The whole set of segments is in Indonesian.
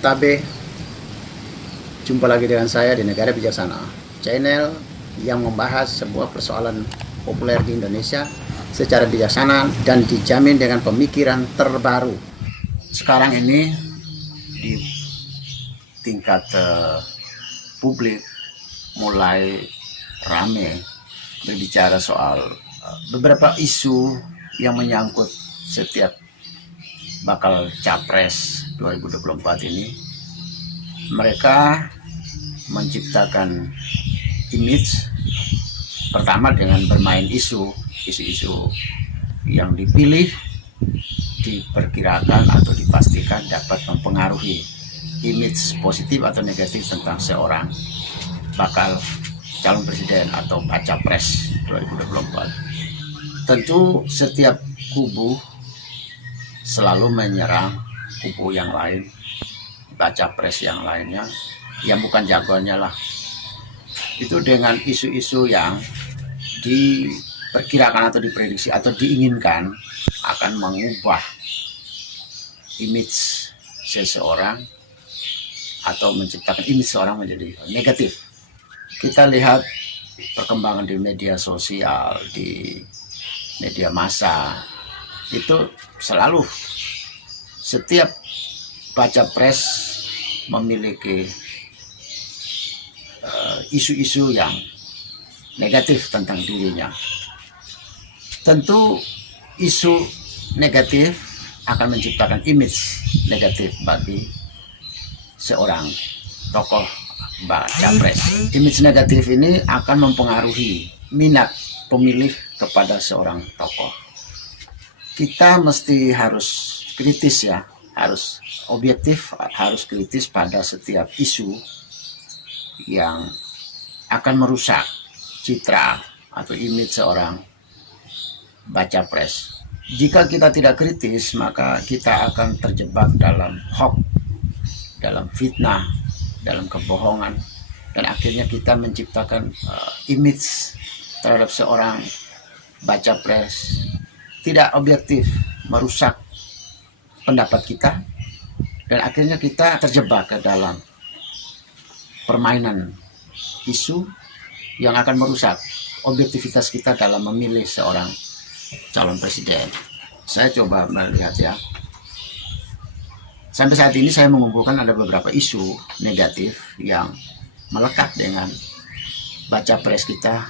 Tabe, jumpa lagi dengan saya di Negara Bijaksana, channel yang membahas sebuah persoalan populer di Indonesia secara bijaksana dan dijamin dengan pemikiran terbaru. Sekarang ini di tingkat publik mulai rame berbicara soal beberapa isu yang menyangkut setiap bakal capres 2024 ini. Mereka menciptakan image pertama dengan bermain isu yang dipilih diperkirakan atau dipastikan dapat mempengaruhi image positif atau negatif tentang seorang bakal calon presiden atau baca pres 2024. Tentu setiap kubu selalu menyerang kubu yang lain, baca pres yang lainnya yang bukan jagoannya lah. Itu dengan isu-isu yang diperkirakan atau diprediksi atau diinginkan akan mengubah image seseorang atau menciptakan image seorang menjadi negatif. Kita lihat perkembangan di media sosial, di media massa, itu selalu setiap baca pres memiliki isu-isu yang negatif tentang dirinya. Tentu isu negatif akan menciptakan image negatif bagi seorang tokoh baca pres. Image negatif ini akan mempengaruhi minat pemilih kepada seorang tokoh. Kita mesti harus kritis ya, harus objektif, harus kritis pada setiap isu yang akan merusak citra atau image seorang baca pres. Jika kita tidak kritis, maka kita akan terjebak dalam hoax, dalam fitnah, dalam kebohongan, dan akhirnya kita menciptakan image terhadap seorang baca pres tidak objektif, merusak pendapat kita, dan akhirnya kita terjebak ke dalam permainan isu yang akan merusak objektivitas kita dalam memilih seorang calon presiden. Saya coba melihat ya, sampai saat ini saya mengumpulkan ada beberapa isu negatif yang melekat dengan baca pres kita,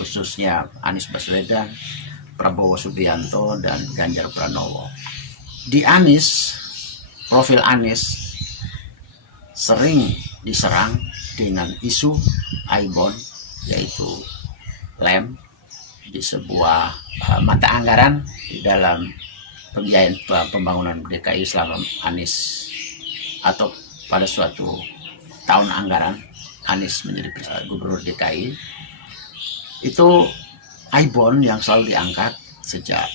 khususnya Anies Baswedan, Prabowo Subianto, dan Ganjar Pranowo. Di Anies, profil Anies sering diserang dengan isu Aibon, yaitu lem di sebuah mata anggaran di dalam pembiayaan pembangunan DKI selama Anies atau pada suatu tahun anggaran Anies menjadi gubernur DKI. Itu Aibon yang selalu diangkat sejak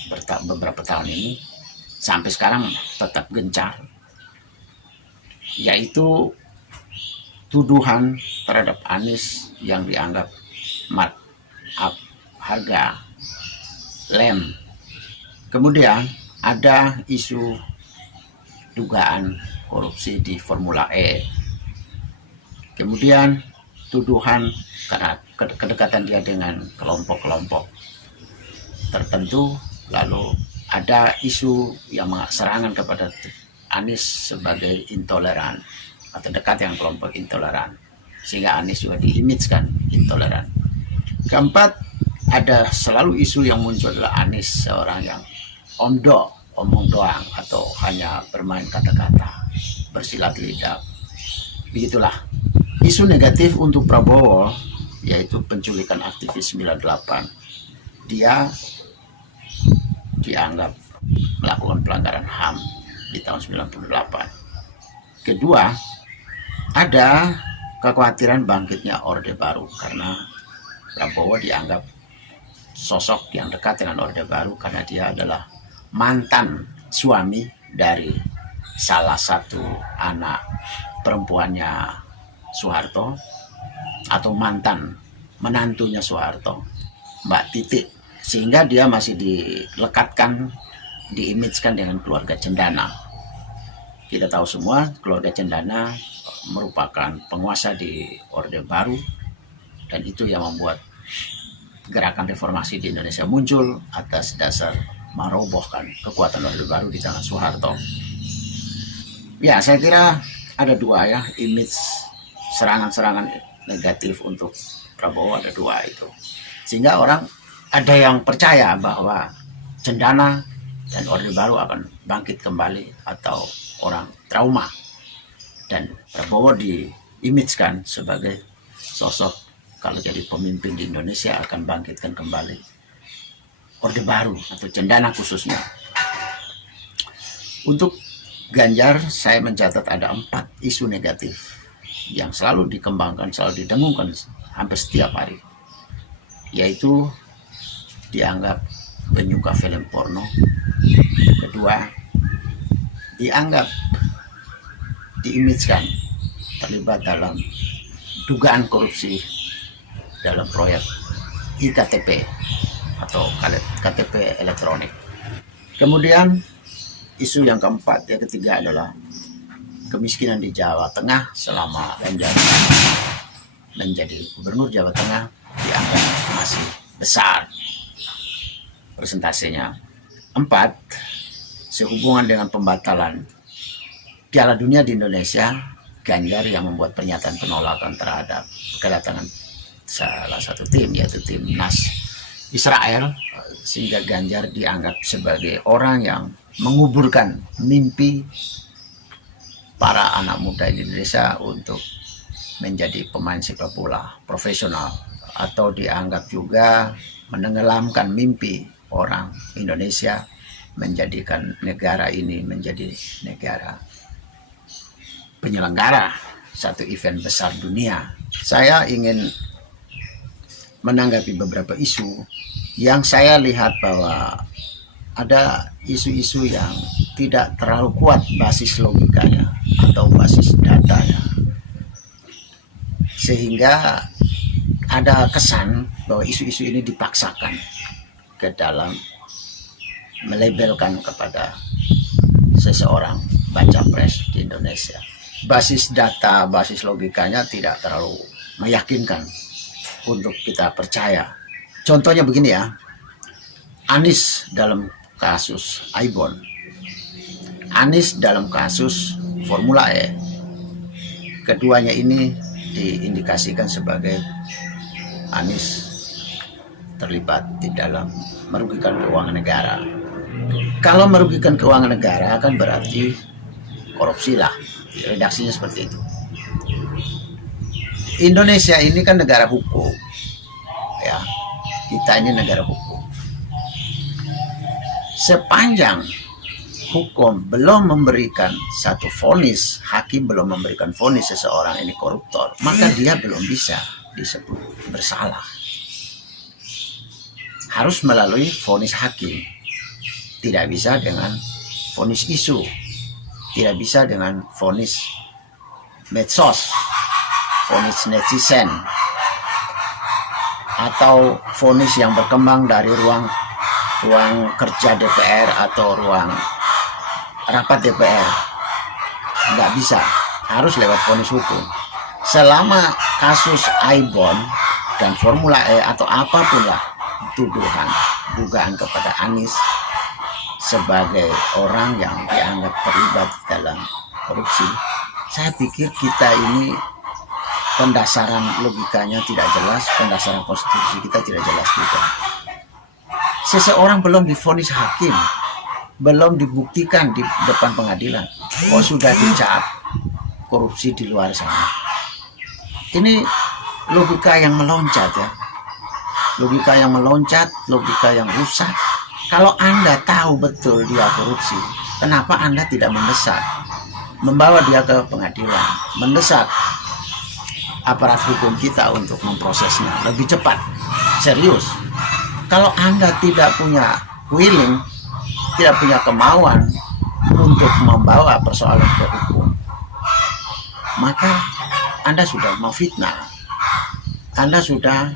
beberapa tahun ini sampai sekarang tetap gencar, yaitu tuduhan terhadap Anies yang dianggap markup harga lem. Kemudian ada isu dugaan korupsi di Formula E. Kemudian tuduhan karena kedekatan dia dengan kelompok-kelompok tertentu. Lalu ada isu yang serangan kepada Anies sebagai intoleran atau dekat dengan kelompok intoleran, sehingga Anies juga diimage-kan intoleran. Keempat, ada selalu isu yang muncul adalah Anies seorang yang omong doang atau hanya bermain kata-kata, bersilat lidah. Begitulah. Isu negatif untuk Prabowo yaitu penculikan aktivis 98. Dia dianggap melakukan pelanggaran HAM di tahun 98. Kedua, ada kekhawatiran bangkitnya Orde Baru karena Prabowo dianggap sosok yang dekat dengan Orde Baru karena dia adalah mantan suami dari salah satu anak perempuannya Soeharto atau mantan menantunya Soeharto, Mbak Titik, sehingga dia masih dilekatkan, diimage-kan dengan keluarga cendana. Kita tahu semua keluarga Cendana merupakan penguasa di Orde Baru, dan itu yang membuat gerakan reformasi di Indonesia muncul atas dasar merobohkan kekuatan Orde Baru di tangan Soeharto. Ya, saya kira ada dua ya, image serangan-serangan negatif untuk Prabowo ada dua itu. Sehingga orang ada yang percaya bahwa Cendana dan Orde Baru akan bangkit kembali, atau orang trauma, dan Prabowo diimage-kan sebagai sosok kalau jadi pemimpin di Indonesia akan bangkitkan kembali Orde Baru atau Cendana khususnya. Untuk Ganjar, saya mencatat ada 4 isu negatif yang selalu dikembangkan, selalu didengungkan hampir setiap hari, yaitu dianggap penyuka film porno. Kedua, dianggap diimage-kan terlibat dalam dugaan korupsi dalam proyek iktp atau KTP elektronik. Kemudian isu yang keempat, yang ketiga adalah kemiskinan di Jawa Tengah selama Ganjar menjadi gubernur Jawa Tengah dianggap masih besar persentasenya. 4, sehubungan dengan pembatalan Piala Dunia di Indonesia, Ganjar yang membuat pernyataan penolakan terhadap kedatangan salah satu tim, yaitu timnas Israel, sehingga Ganjar dianggap sebagai orang yang menguburkan mimpi para anak muda di Indonesia untuk menjadi pemain sepak bola profesional, atau dianggap juga menenggelamkan mimpi orang Indonesia menjadikan negara ini menjadi negara penyelenggara satu event besar dunia. Saya ingin menanggapi beberapa isu yang saya lihat bahwa ada isu-isu yang tidak terlalu kuat basis logikanya atau basis datanya, sehingga ada kesan bahwa isu-isu ini dipaksakan ke dalam melabelkan kepada seseorang baca pres di Indonesia. Basis data, basis logikanya tidak terlalu meyakinkan untuk kita percaya. Contohnya begini ya, Anies dalam kasus Aibon, Anies dalam kasus Formula E, keduanya ini diindikasikan sebagai Anies terlibat di dalam merugikan keuangan negara. Kalau merugikan keuangan negara kan berarti korupsi lah, redaksinya seperti itu. Indonesia ini kan negara hukum, ya, kita ini negara hukum. Sepanjang hukum belum memberikan satu vonis, hakim belum memberikan vonis seseorang ini koruptor, maka dia belum bisa disebut bersalah. Harus melalui vonis hakim, tidak bisa dengan vonis isu, tidak bisa dengan vonis medsos, vonis netizen, atau vonis yang berkembang dari ruang kerja DPR atau ruang rapat DPR. Nggak bisa, harus lewat vonis hukum. Selama kasus Aibon dan Formula E atau apapun lah tuduhan, dugaan kepada Anies sebagai orang yang dianggap terlibat dalam korupsi, saya pikir kita ini pendasaran logikanya tidak jelas, pendasaran konstitusi kita tidak jelas juga. Seseorang belum divonis hakim, belum dibuktikan di depan pengadilan, kok sudah dicap korupsi di luar sana. Ini logika yang meloncat ya, logika yang meloncat, logika yang rusak. Kalau Anda tahu betul dia korupsi, kenapa Anda tidak mendesak, membawa dia ke pengadilan, mendesak aparat hukum kita untuk memprosesnya lebih cepat, serius. Kalau Anda tidak punya willing, tidak punya kemauan untuk membawa persoalan ke hukum, maka Anda sudah memfitnah, Anda sudah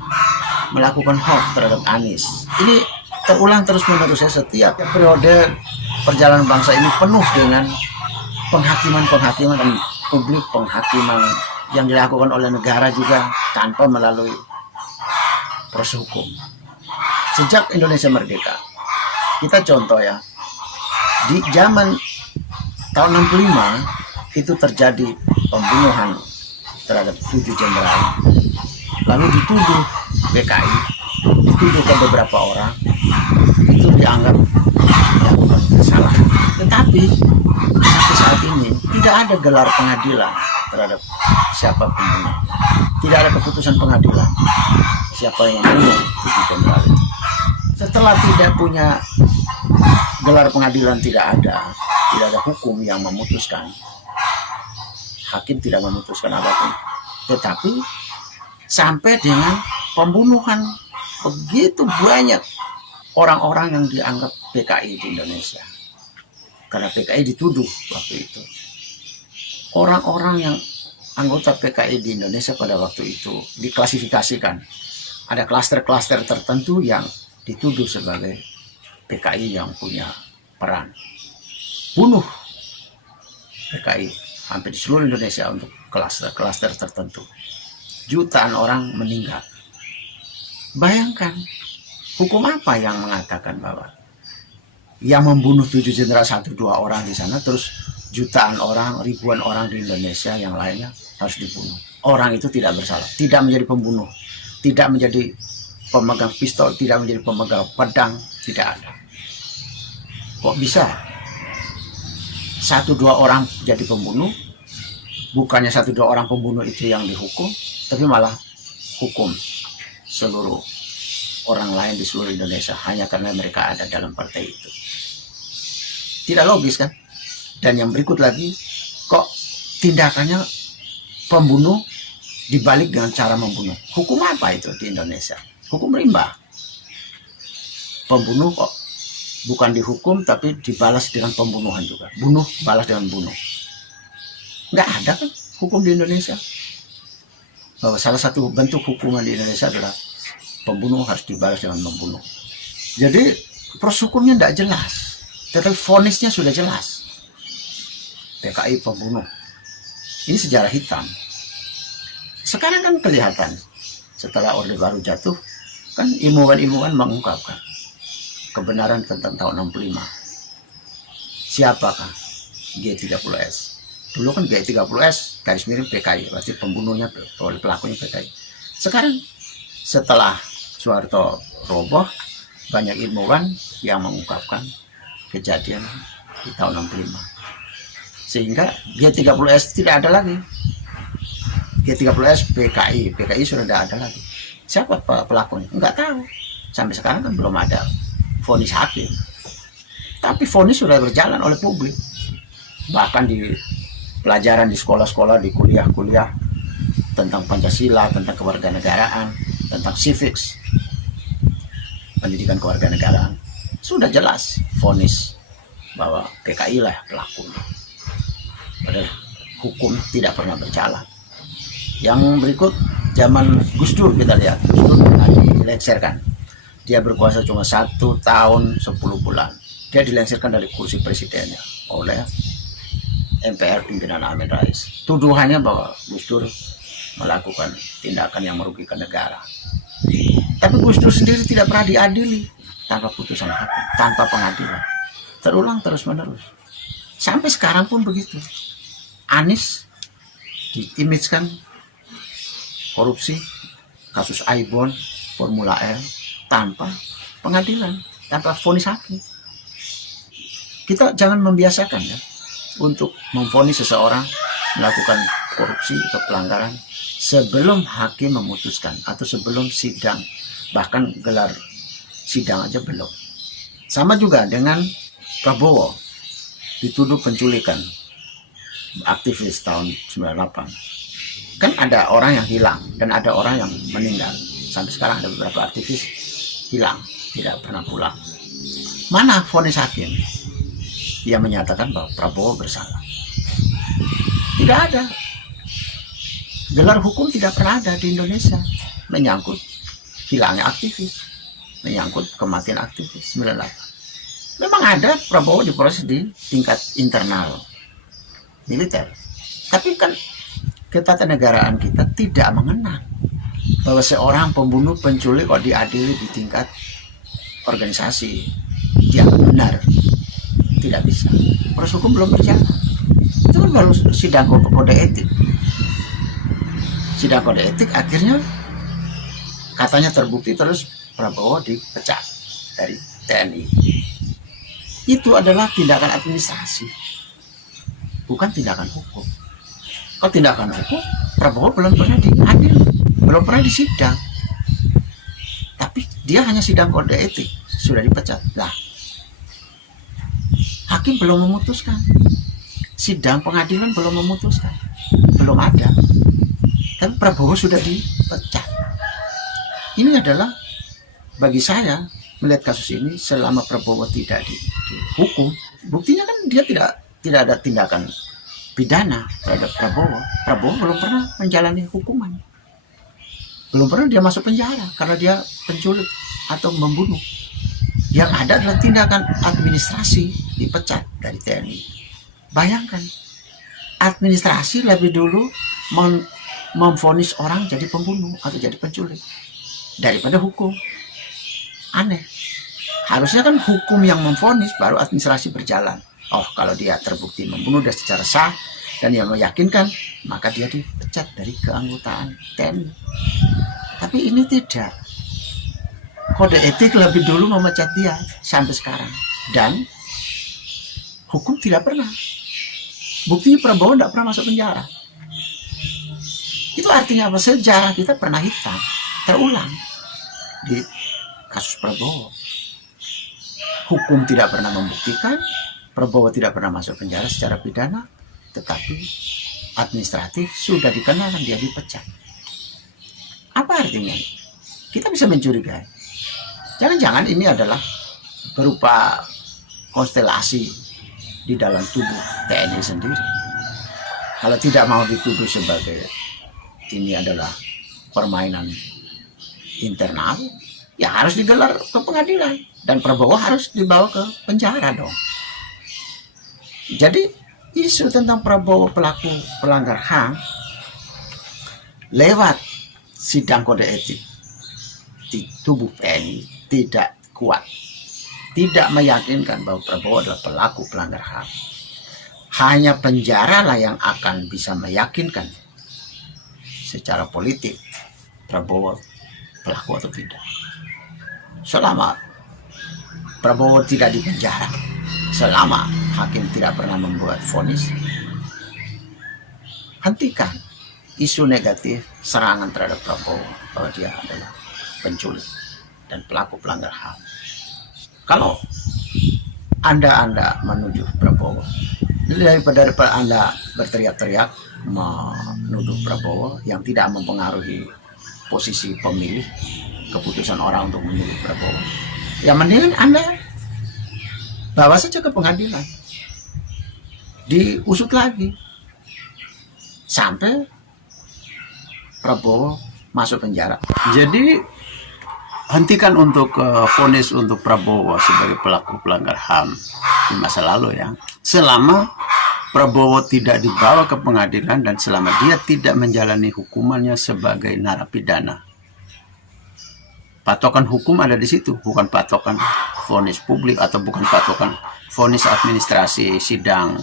melakukan hoax terhadap Anies. Ini terulang terus menerus ya, setiap periode perjalanan bangsa ini penuh dengan penghakiman dan publik, penghakiman yang dilakukan oleh negara juga tanpa melalui proses hukum. Sejak Indonesia merdeka, kita contoh ya, di zaman tahun 65 itu terjadi pembunuhan terhadap 7 jenderal, lalu dituduh PKI, dituduh ke beberapa orang, itu dianggap melakukan kesalahan. Tetapi sampai saat ini tidak ada gelar pengadilan terhadap siapa pembunuh, tidak ada keputusan pengadilan siapa yang membunuh 7 jenderal itu. Setelah tidak punya gelar pengadilan, tidak ada hukum yang memutuskan, hakim tidak memutuskan apapun. Tetapi sampai dengan pembunuhan begitu banyak orang-orang yang dianggap PKI di Indonesia, karena PKI dituduh waktu itu. Orang-orang yang anggota PKI di Indonesia pada waktu itu diklasifikasikan, ada klaster-klaster tertentu yang dituduh sebagai PKI yang punya peran bunuh PKI hampir di seluruh Indonesia untuk klaster-klaster tertentu. Jutaan orang meninggal. Bayangkan, hukum apa yang mengatakan bahwa yang membunuh 7 jenderal 1-2 orang di sana, terus jutaan orang, ribuan orang di Indonesia yang lainnya harus dibunuh. Orang itu tidak bersalah, tidak menjadi pembunuh, tidak menjadi pemegang pistol, tidak menjadi pemegang pedang, tidak ada. Kok bisa 1-2 orang jadi pembunuh? Bukannya 1-2 orang pembunuh itu yang dihukum, tapi malah hukum seluruh orang lain di seluruh Indonesia hanya karena mereka ada dalam partai itu. Tidak logis kan? Dan yang berikut lagi, kok tindakannya pembunuh dibalik dengan cara membunuh? Hukum apa itu di Indonesia? Hukum rimba. Pembunuh kok bukan dihukum tapi dibalas dengan pembunuhan juga. Bunuh balas dengan bunuh. Nggak ada kan hukum di Indonesia. Bahwa salah satu bentuk hukuman di Indonesia adalah pembunuh harus dibalas dengan membunuh. Jadi proses hukumnya tidak jelas, tetapi vonisnya sudah jelas. PKI pembunuh. Ini sejarah hitam. Sekarang kan kelihatan setelah Orde Baru jatuh, kan ilmuwan-ilmuwan mengungkapkan kebenaran tentang tahun 65. Siapakah G30S? Dulu kan G30S garis miring PKI, berarti pembunuhnya, pelakunya PKI. Sekarang setelah Soeharto roboh, banyak ilmuwan yang mengungkapkan kejadian di tahun 65. Sehingga G30S tidak ada lagi. G30S PKI sudah tidak ada lagi. Siapa pelakunya? Enggak tahu. Sampai sekarang kan belum ada vonis hakim. Tapi vonis sudah berjalan oleh publik. Bahkan di pelajaran di sekolah-sekolah, di kuliah-kuliah tentang Pancasila, tentang kewarganegaraan, tentang civics, pendidikan kewarganegaraan, sudah jelas vonis bahwa PKI lah pelakunya. Padahal hukum tidak pernah berjalan. Yang berikut zaman Gus Dur, kita lihat Gus Dur pernah dilengsarkan. Dia berkuasa cuma 1 tahun 10 bulan. Dia dilengsarkan dari kursi presidennya oleh MPR pimpinan Amin Rais. Tuduhannya bahwa Gus Dur melakukan tindakan yang merugikan negara. Tapi Gus Dur sendiri tidak pernah diadili tanpa putusan hakim, tanpa pengadilan. Terulang terus-menerus. Sampai sekarang pun begitu. Anies diimage-kan korupsi, kasus Aibon, Formula E, tanpa pengadilan, tanpa vonis hakim. Kita jangan membiasakan ya untuk memvonis seseorang melakukan korupsi atau pelanggaran sebelum hakim memutuskan atau sebelum sidang, bahkan gelar sidang aja belum. Sama juga dengan Prabowo, dituduh penculikan aktivis tahun 98. Kan ada orang yang hilang dan ada orang yang meninggal. Sampai sekarang ada beberapa aktivis hilang, tidak pernah pulang. Mana vonis hakim yang menyatakan bahwa Prabowo bersalah? Tidak ada. Gelar hukum tidak pernah ada di Indonesia menyangkut hilangnya aktivis, menyangkut kematian aktivis 98. Memang ada Prabowo diproses di tingkat internal, militer. Tapi kan ketatanegaraan kita tidak mengenal bahwa seorang pembunuh, penculik kok diadili di tingkat organisasi, dianggap benar. Tidak bisa. Proses hukum belum berjalan. Itu kan baru sidang kode etik. Sidang kode etik akhirnya katanya terbukti, terus Prabowo dipecat dari TNI. Itu adalah tindakan administrasi, bukan tindakan hukum. Kalau tindakan hukum, Prabowo belum pernah diadil, belum pernah disidang. Tapi dia hanya sidang kode etik, sudah dipecat. Nah, hakim belum memutuskan, sidang pengadilan belum memutuskan, belum ada. Tapi Prabowo sudah dipecat. Ini adalah bagi saya melihat kasus ini, selama Prabowo tidak dihukum, buktinya kan dia tidak ada tindakan pidana terhadap Prabowo. Prabowo belum pernah menjalani hukuman, belum pernah dia masuk penjara karena dia penculik atau membunuh. Yang ada adalah tindakan administrasi, dipecat dari TNI. Bayangkan, administrasi lebih dulu memvonis orang jadi pembunuh atau jadi penculik daripada hukum. Aneh. Harusnya kan hukum yang memvonis, baru administrasi berjalan. Oh, kalau dia terbukti membunuh dia secara sah dan yang meyakinkan, maka dia dipecat dari keanggotaan TNI. Tapi ini tidak. Kode etik lebih dulu memecat dia sampai sekarang. Dan hukum tidak pernah. Buktinya Prabowo tidak pernah masuk penjara. Itu artinya apa? Sejarah kita pernah hitam, terulang di kasus Prabowo. Hukum tidak pernah membuktikan, Prabowo tidak pernah masuk penjara secara pidana, tetapi administratif sudah dikenal dan dia dipecat. Apa artinya? Kita bisa mencurigai. Jangan-jangan ini adalah berupa konstelasi di dalam tubuh TNI sendiri. Kalau tidak mau dituduh sebagai ini adalah permainan internal, ya harus digelar ke pengadilan dan Prabowo harus dibawa ke penjara dong. Jadi isu tentang Prabowo pelaku pelanggar HAM lewat sidang kode etik di tubuh TNI tidak kuat, tidak meyakinkan bahwa Prabowo adalah pelaku pelanggar HAM. Hanya penjara lah yang akan bisa meyakinkan secara politik Prabowo pelaku atau tidak. Selama Prabowo tidak dipenjara, selama hakim tidak pernah membuat vonis, hentikan isu negatif serangan terhadap Prabowo bahwa dia adalah penculik dan pelaku pelanggar HAM. Kalau Anda menuduh Prabowo, daripada Anda berteriak-teriak menuduh Prabowo yang tidak mempengaruhi posisi pemilih, keputusan orang untuk memilih Prabowo, ya mendingan Anda bawa saja ke pengadilan, diusut lagi sampai Prabowo masuk penjara. Jadi hentikan untuk vonis untuk Prabowo sebagai pelaku pelanggar HAM di masa lalu ya. Selama Prabowo tidak dibawa ke pengadilan dan selama dia tidak menjalani hukumannya sebagai narapidana. Patokan hukum ada di situ, bukan patokan vonis publik atau bukan patokan vonis administrasi sidang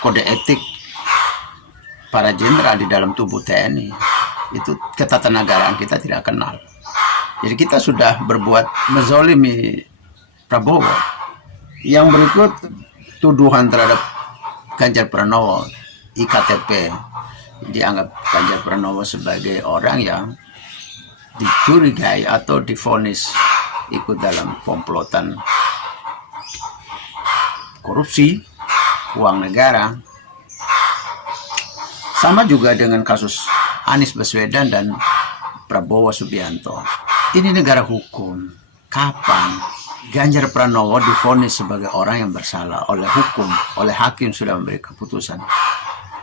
kode etik para jenderal di dalam tubuh TNI. Itu ketatanegaraan kita tidak kenal. Jadi kita sudah berbuat menzolimi Prabowo. Yang berikut tuduhan terhadap Ganjar Pranowo, IKTP. Dianggap Ganjar Pranowo sebagai orang yang dicurigai atau divonis ikut dalam komplotan korupsi uang negara. Sama juga dengan kasus Anies Baswedan dan Prabowo Subianto. Ini negara hukum. Kapan Ganjar Pranowo divonis sebagai orang yang bersalah oleh hukum, oleh hakim sudah memberi keputusan?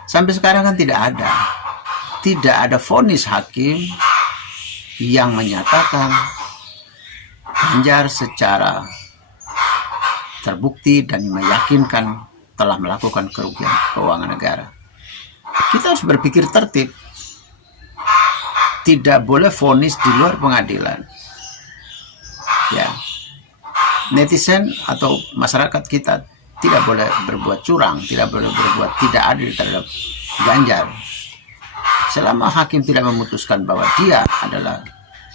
Sampai sekarang kan tidak ada. Tidak ada vonis hakim yang menyatakan Ganjar secara terbukti dan meyakinkan telah melakukan kerugian keuangan negara. Kita harus berpikir tertib. Tidak boleh vonis di luar pengadilan. Ya, netizen atau masyarakat kita tidak boleh berbuat curang, tidak boleh berbuat tidak adil terhadap Ganjar. Selama hakim tidak memutuskan bahwa dia adalah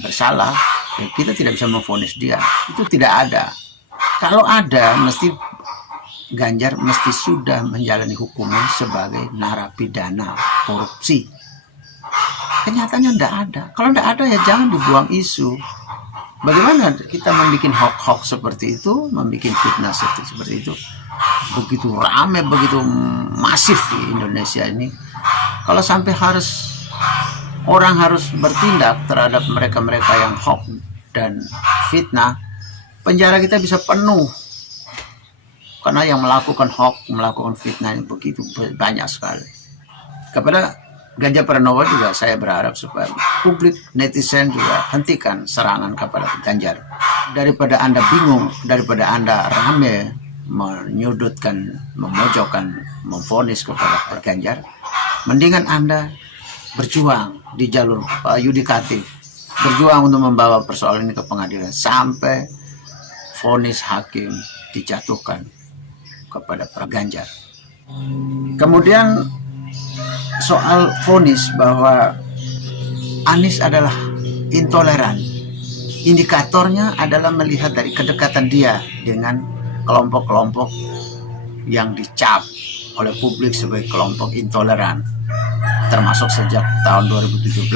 bersalah, ya kita tidak bisa memvonis dia. Itu tidak ada. Kalau ada, mesti Ganjar mesti sudah menjalani hukuman sebagai narapidana korupsi. Kenyataannya tidak ada. Kalau tidak ada, ya jangan dibuang isu. Bagaimana kita membuat hoax seperti itu, membuat fitnah seperti itu, begitu ramai, begitu masif di Indonesia ini. Kalau sampai orang harus bertindak terhadap mereka-mereka yang hoax dan fitnah, penjara kita bisa penuh. Karena yang melakukan hoax, melakukan fitnah ini begitu banyak sekali. Kepada Ganjar Pranowo juga saya berharap supaya publik, netizen juga hentikan serangan kepada Ganjar. Daripada Anda bingung, daripada Anda rame menyudutkan, memojokkan, memvonis kepada Ganjar, mendingan Anda berjuang di jalur yudikatif, berjuang untuk membawa persoalan ini ke pengadilan sampai vonis hakim dijatuhkan kepada Pak Ganjar. Kemudian soal vonis bahwa Anies adalah intoleran, indikatornya adalah melihat dari kedekatan dia dengan kelompok-kelompok yang dicap oleh publik sebagai kelompok intoleran. Termasuk sejak tahun 2017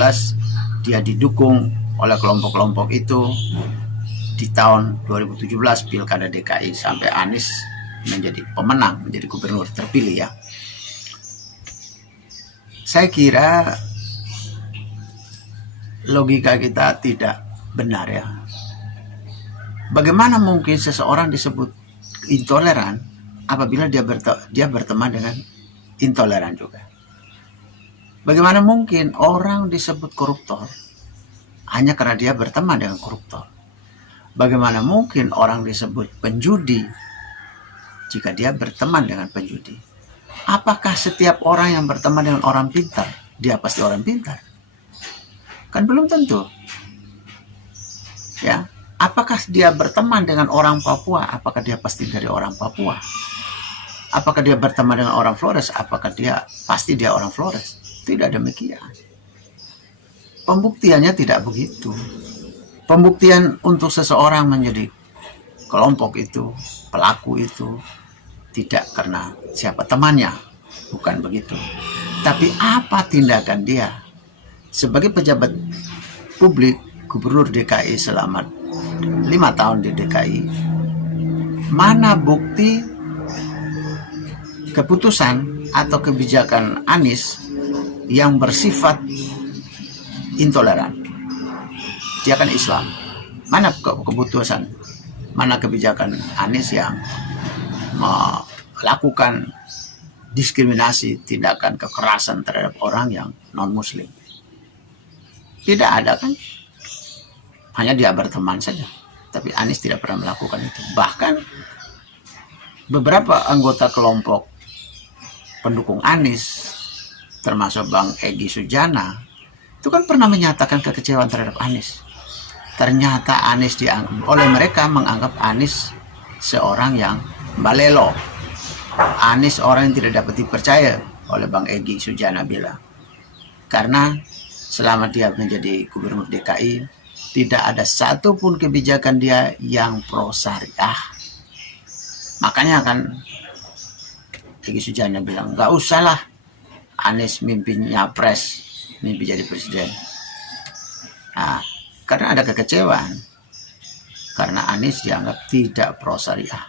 dia didukung oleh kelompok-kelompok itu. Di tahun 2017 Pilkada DKI sampai Anies menjadi pemenang, menjadi gubernur terpilih ya. Saya kira logika kita tidak benar ya. Bagaimana mungkin seseorang disebut intoleran apabila dia berteman dengan intoleran juga? Bagaimana mungkin orang disebut koruptor hanya karena dia berteman dengan koruptor? Bagaimana mungkin orang disebut penjudi jika dia berteman dengan penjudi? Apakah setiap orang yang berteman dengan orang pintar, dia pasti orang pintar? Kan belum tentu. Ya, apakah dia berteman dengan orang Papua? Apakah dia pasti dari orang Papua? Apakah dia berteman dengan orang Flores? Apakah dia pasti orang Flores? Tidak demikian. Pembuktiannya tidak begitu. Pembuktian untuk seseorang menjadi kelompok itu, pelaku itu, tidak karena siapa temannya, bukan begitu. Tapi apa tindakan dia sebagai pejabat publik, gubernur DKI selama 5 tahun di DKI? Mana bukti keputusan atau kebijakan Anies yang bersifat intoleran? Dia kan Islam. Mana keputusan, mana kebijakan Anies yang melakukan diskriminasi, tindakan kekerasan terhadap orang yang non-muslim? Tidak ada kan? Hanya dia berteman saja. Tapi Anies tidak pernah melakukan itu. Bahkan beberapa anggota kelompok pendukung Anies, termasuk Bang Egy Sujana, itu kan pernah menyatakan kekecewaan terhadap Anies. Ternyata Anies oleh mereka menganggap Anies seorang yang balelo. Anies orang yang tidak dapat dipercaya oleh Bang Egy Sujana bilang. Karena selama dia menjadi gubernur DKI, tidak ada satupun kebijakan dia yang pro syariah. Makanya kan Egy Sujana bilang, nggak usahlah Anies mimpi nyapres, mimpi jadi presiden. Nah, karena ada kekecewaan. Karena Anies dianggap tidak pro syariah.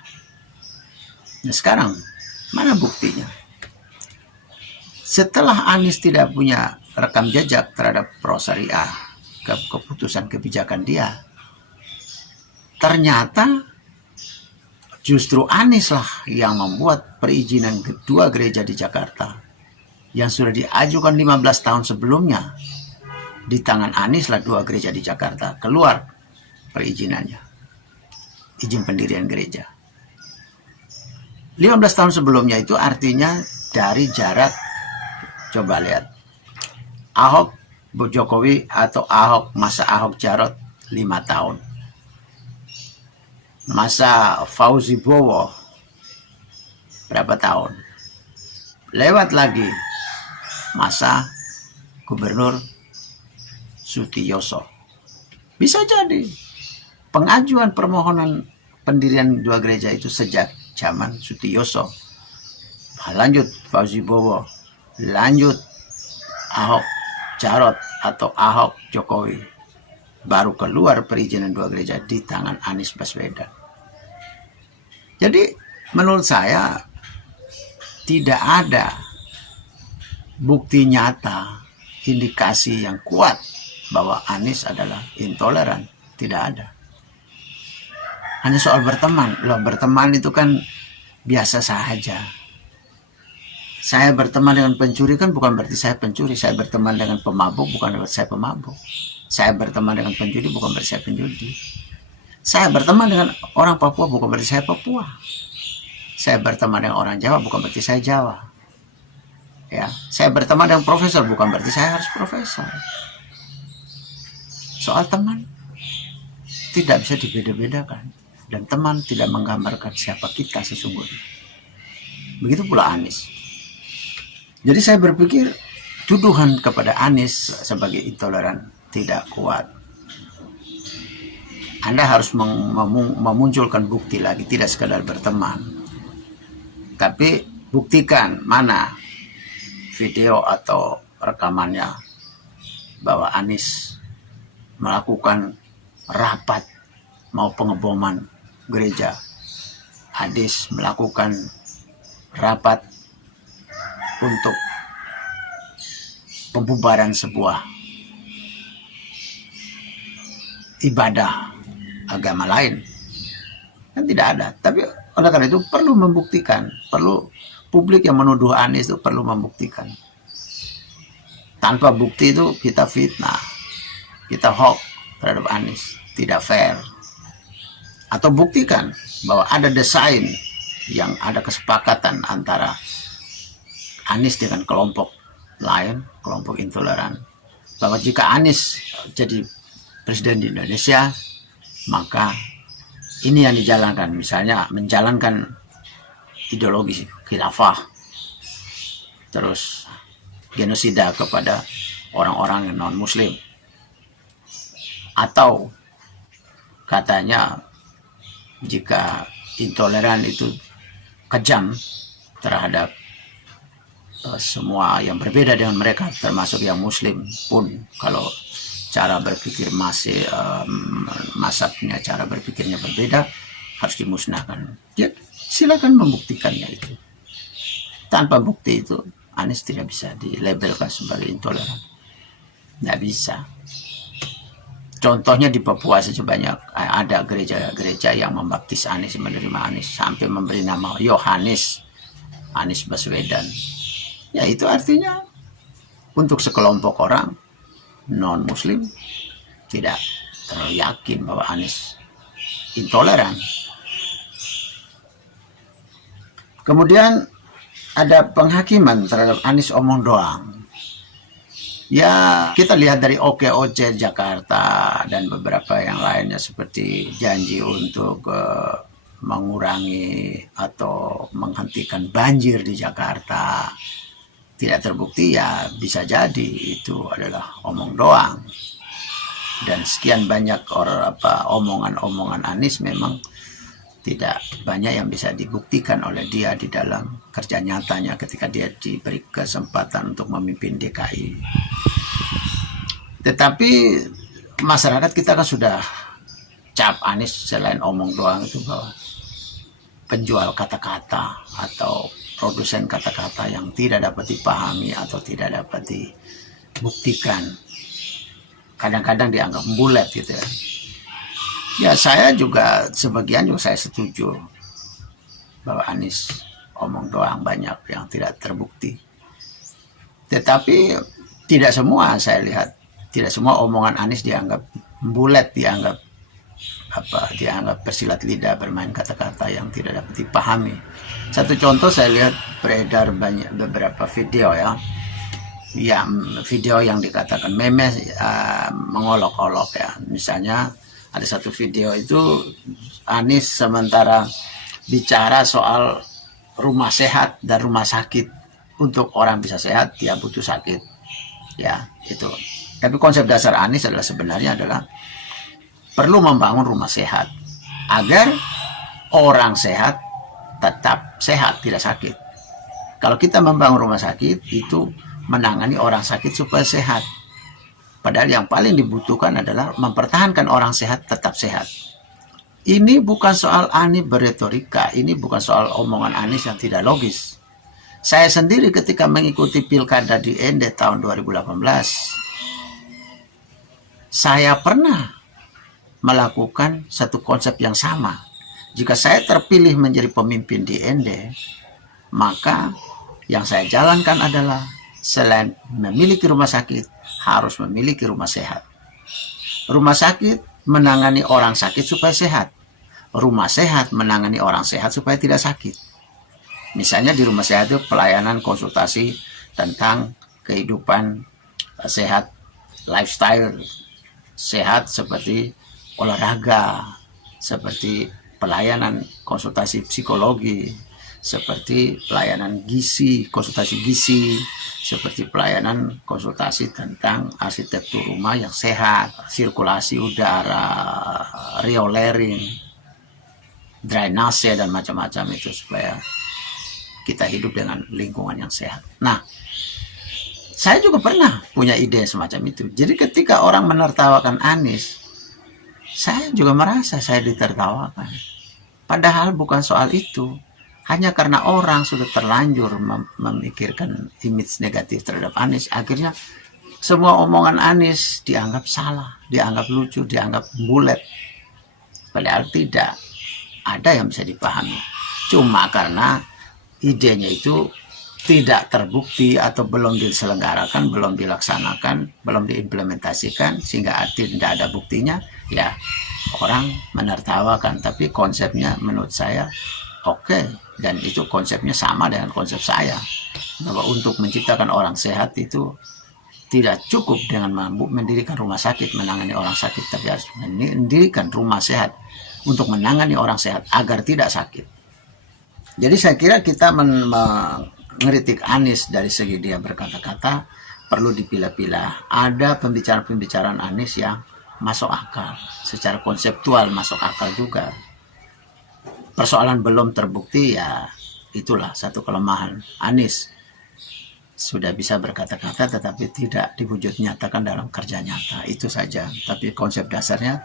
Nah sekarang, mana buktinya? Setelah Anies tidak punya rekam jejak terhadap pro syariah, keputusan kebijakan dia, ternyata justru Anies lah yang membuat perizinan kedua gereja di Jakarta yang sudah diajukan 15 tahun sebelumnya. Di tangan Anies lah 2 gereja di Jakarta keluar perizinannya, izin pendirian gereja. 15 tahun sebelumnya itu artinya dari jarak, coba lihat, Ahok Jokowi atau Ahok, masa Ahok Jarot 5 tahun. Masa Fauzi Bowo berapa tahun? Lewat lagi masa Gubernur Sutiyoso. Bisa jadi pengajuan permohonan pendirian 2 gereja itu sejak zaman Sutiyoso. Lanjut Fauzi Bowo, lanjut Ahok Jarot atau Ahok Jokowi. Baru keluar perizinan 2 gereja di tangan Anies Baswedan. Jadi menurut saya tidak ada bukti nyata, indikasi yang kuat bahwa Anies adalah intoleran. Tidak ada. Hanya soal berteman. Loh, berteman itu kan biasa saja. Saya berteman dengan pencuri kan bukan berarti saya pencuri. Saya berteman dengan pemabuk bukan berarti saya pemabuk. Saya berteman dengan penjudi bukan berarti saya penjudi. Saya berteman dengan orang Papua bukan berarti saya Papua. Saya berteman dengan orang Jawa bukan berarti saya Jawa. Ya, saya berteman dengan profesor bukan berarti saya harus profesor. Soal teman tidak bisa dibeda-bedakan, dan teman tidak menggambarkan siapa kita sesungguhnya. Begitu pula Anies. Jadi saya berpikir tuduhan kepada Anies sebagai intoleran tidak kuat. Anda harus memunculkan bukti lagi, tidak sekadar berteman, tapi buktikan mana video atau rekamannya bahwa Anies melakukan rapat mau pengeboman gereja. Anies melakukan rapat untuk pembubaran sebuah ibadah agama lain. Kan tidak ada. Tapi oleh karena itu perlu membuktikan, perlu publik yang menuduh Anies itu perlu membuktikan. Tanpa bukti itu kita fitnah, kita hoax terhadap Anies, tidak fair. Atau buktikan bahwa ada desain yang ada kesepakatan antara Anies dengan kelompok lain, kelompok intoleran, bahwa jika Anies jadi presiden di Indonesia, maka ini yang dijalankan, misalnya menjalankan ideologi khilafah, terus genosida kepada orang-orang yang non-muslim, atau katanya jika intoleran itu kejam terhadap semua yang berbeda dengan mereka, termasuk yang muslim pun, kalau cara berpikir masih mazhabnya, cara berpikirnya berbeda, harus dimusnahkan. Ya, silakan membuktikannya itu. Tanpa bukti itu Anies tidak bisa dilabelkan sebagai intoleran. Nggak bisa. Contohnya di Papua saja banyak, ada gereja-gereja yang membaptis Anies, menerima Anies, sampai memberi nama Yohanes, Anies Baswedan. Ya itu artinya untuk sekelompok orang non-muslim tidak terlalu yakin bahwa Anies intoleran. Kemudian ada penghakiman terhadap Anies omong doang. Ya kita lihat dari OKOC Jakarta dan beberapa yang lainnya, seperti janji untuk mengurangi atau menghentikan banjir di Jakarta, tidak terbukti. Ya bisa jadi itu adalah omong doang. Dan sekian banyak omongan-omongan Anies memang tidak banyak yang bisa dibuktikan oleh dia di dalam kerja nyatanya ketika dia diberi kesempatan untuk memimpin DKI. Tetapi masyarakat kita kan sudah cap Anies selain omong doang itu bahwa penjual kata-kata atau produsen kata-kata yang tidak dapat dipahami atau tidak dapat dibuktikan. Kadang-kadang dianggap bulat gitu ya. Ya saya juga sebagian juga saya setuju bahwa Anies omong doang banyak yang tidak terbukti. Tetapi tidak semua saya lihat, tidak semua omongan Anies dianggap bulat, dianggap dianggap bersilat lidah, bermain kata-kata yang tidak dapat dipahami. Satu contoh, saya lihat beredar banyak beberapa video ya, video yang dikatakan meme, mengolok-olok ya. Misalnya ada satu video itu Anies sementara bicara soal rumah sehat dan rumah sakit, untuk orang bisa sehat dia butuh sakit ya, itu. Tapi konsep dasar Anies adalah sebenarnya adalah perlu membangun rumah sehat agar orang sehat tetap sehat, tidak sakit. Kalau kita membangun rumah sakit, itu menangani orang sakit supaya sehat. Padahal yang paling dibutuhkan adalah mempertahankan orang sehat tetap sehat. Ini bukan soal Anies beretorika, ini bukan soal omongan Anies yang tidak logis. Saya sendiri ketika mengikuti pilkada di Ende tahun 2018, saya pernah melakukan satu konsep yang sama. Jika saya terpilih menjadi pemimpin di Ende, maka yang saya jalankan adalah selain memiliki rumah sakit, harus memiliki rumah sehat. Rumah sakit menangani orang sakit supaya sehat. Rumah sehat menangani orang sehat supaya tidak sakit. Misalnya di rumah sehat itu pelayanan konsultasi tentang kehidupan sehat, lifestyle sehat seperti olahraga, seperti pelayanan konsultasi psikologi, seperti pelayanan gizi, konsultasi gizi, seperti pelayanan konsultasi tentang arsitektur rumah yang sehat, sirkulasi udara, riolering, drainase dan macam-macam itu, supaya kita hidup dengan lingkungan yang sehat. Nah, saya juga pernah punya ide semacam itu. Jadi ketika orang menertawakan Anies, saya juga merasa saya ditertawakan. Padahal bukan soal itu. Hanya karena orang sudah terlanjur memikirkan image negatif terhadap Anies, akhirnya semua omongan Anies dianggap salah, dianggap lucu, dianggap bulet. Padahal tidak. Ada yang bisa dipahami. Cuma karena idenya itu tidak terbukti atau belum diselenggarakan, belum dilaksanakan, belum diimplementasikan, sehingga tidak ada buktinya, ya orang menertawakan. Tapi konsepnya menurut saya oke, dan itu konsepnya sama dengan konsep saya, bahwa untuk menciptakan orang sehat itu tidak cukup dengan mendirikan rumah sakit menangani orang sakit, tapi harus mendirikan rumah sehat untuk menangani orang sehat agar tidak sakit. Jadi saya kira kita mengkritik Anies dari segi dia berkata-kata perlu dipilah-pilah. Ada pembicaraan-pembicaraan Anies yang masuk akal, secara konseptual masuk akal juga. Persoalan belum terbukti, ya itulah satu kelemahan Anies. Sudah bisa berkata-kata tetapi tidak diwujud nyatakan dalam kerja nyata, itu saja. Tapi konsep dasarnya,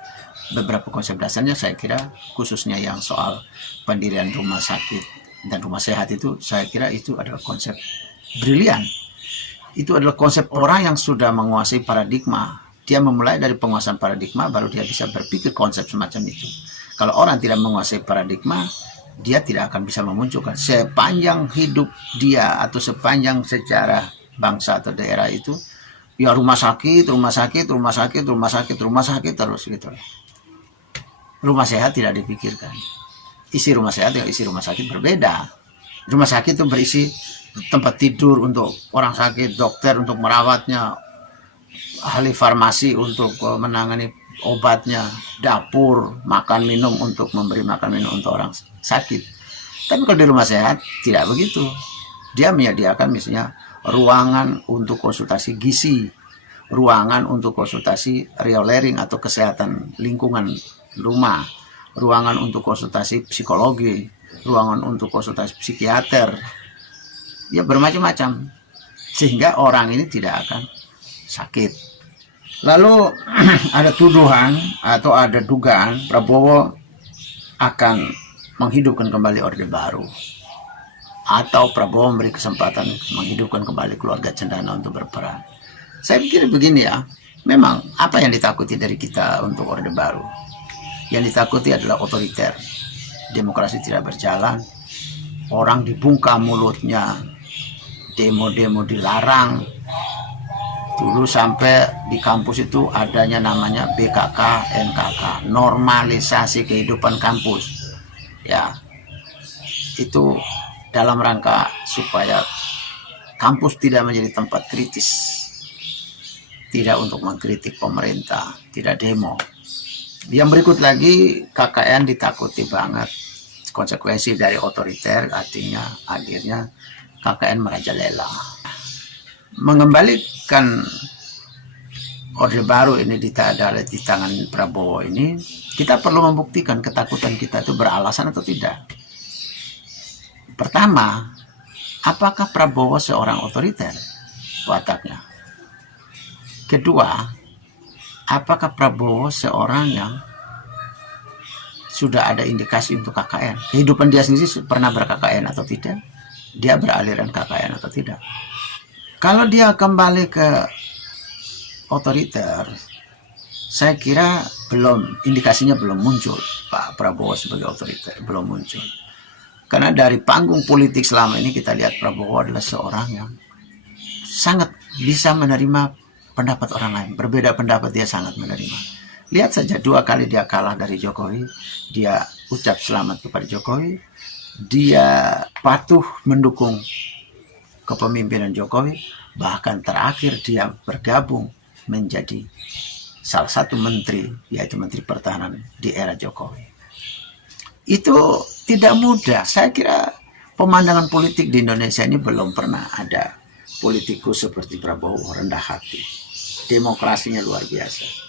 beberapa konsep dasarnya saya kira, khususnya yang soal pendirian rumah sakit dan rumah sehat itu, saya kira itu adalah konsep brilian. Itu adalah konsep orang yang sudah menguasai paradigma. Dia memulai dari penguasaan paradigma, baru dia bisa berpikir konsep semacam itu. Kalau orang tidak menguasai paradigma, dia tidak akan bisa memunculkan. Sepanjang hidup dia atau sepanjang sejarah bangsa atau daerah itu, ya rumah sakit, rumah sakit, rumah sakit, rumah sakit, rumah sakit terus gitu. Rumah sehat tidak dipikirkan. Isi rumah sehat dengan isi rumah sakit berbeda. Rumah sakit itu berisi tempat tidur untuk orang sakit, dokter untuk merawatnya, ahli farmasi untuk menangani obatnya, dapur, makan minum untuk memberi makan minum untuk orang sakit. Tapi kalau di rumah sehat tidak begitu. Dia menyediakan misalnya ruangan untuk konsultasi gizi, ruangan untuk konsultasi riolering atau kesehatan lingkungan rumah, ruangan untuk konsultasi psikologi, ruangan untuk konsultasi psikiater, ya bermacam-macam, sehingga orang ini tidak akan sakit. Lalu ada tuduhan atau ada dugaan Prabowo akan menghidupkan kembali Orde Baru, atau Prabowo memberi kesempatan menghidupkan kembali keluarga Cendana untuk berperan. Saya pikir begini ya, memang apa yang ditakuti dari kita untuk Orde Baru? Yang ditakuti adalah otoriter, demokrasi tidak berjalan, orang dibungkam mulutnya, demo-demo dilarang, Dulu sampai di kampus itu adanya namanya BKK, NKK, normalisasi kehidupan kampus. Ya, itu dalam rangka supaya kampus tidak menjadi tempat kritis, tidak untuk mengkritik pemerintah, tidak demo. Yang berikut lagi, KKN ditakuti banget. Konsekuensi dari otoriter artinya akhirnya KKN merajalela. Mengembalikan Orde Baru ini di tangan Prabowo ini, kita perlu membuktikan ketakutan kita itu beralasan atau tidak. Pertama, apakah Prabowo seorang otoriter wataknya? Kedua, apakah Prabowo seorang yang sudah ada indikasi untuk KKN? Kehidupan dia sendiri pernah ber-KKN atau tidak? Dia beraliran KKN atau tidak? Kalau dia kembali ke otoriter, saya kira indikasinya belum muncul. Pak Prabowo sebagai otoriter belum muncul. Karena dari panggung politik selama ini kita lihat Prabowo adalah seorang yang sangat bisa menerima pendapat orang lain. Berbeda pendapat dia sangat menerima. Lihat saja 2 kali dia kalah dari Jokowi, dia ucap selamat kepada Jokowi, dia patuh mendukung kepemimpinan Jokowi, bahkan terakhir dia bergabung menjadi salah satu menteri, yaitu Menteri Pertahanan di era Jokowi. Itu tidak mudah. Saya kira pemandangan politik di Indonesia ini belum pernah ada politikus seperti Prabowo, rendah hati. Demokrasinya luar biasa.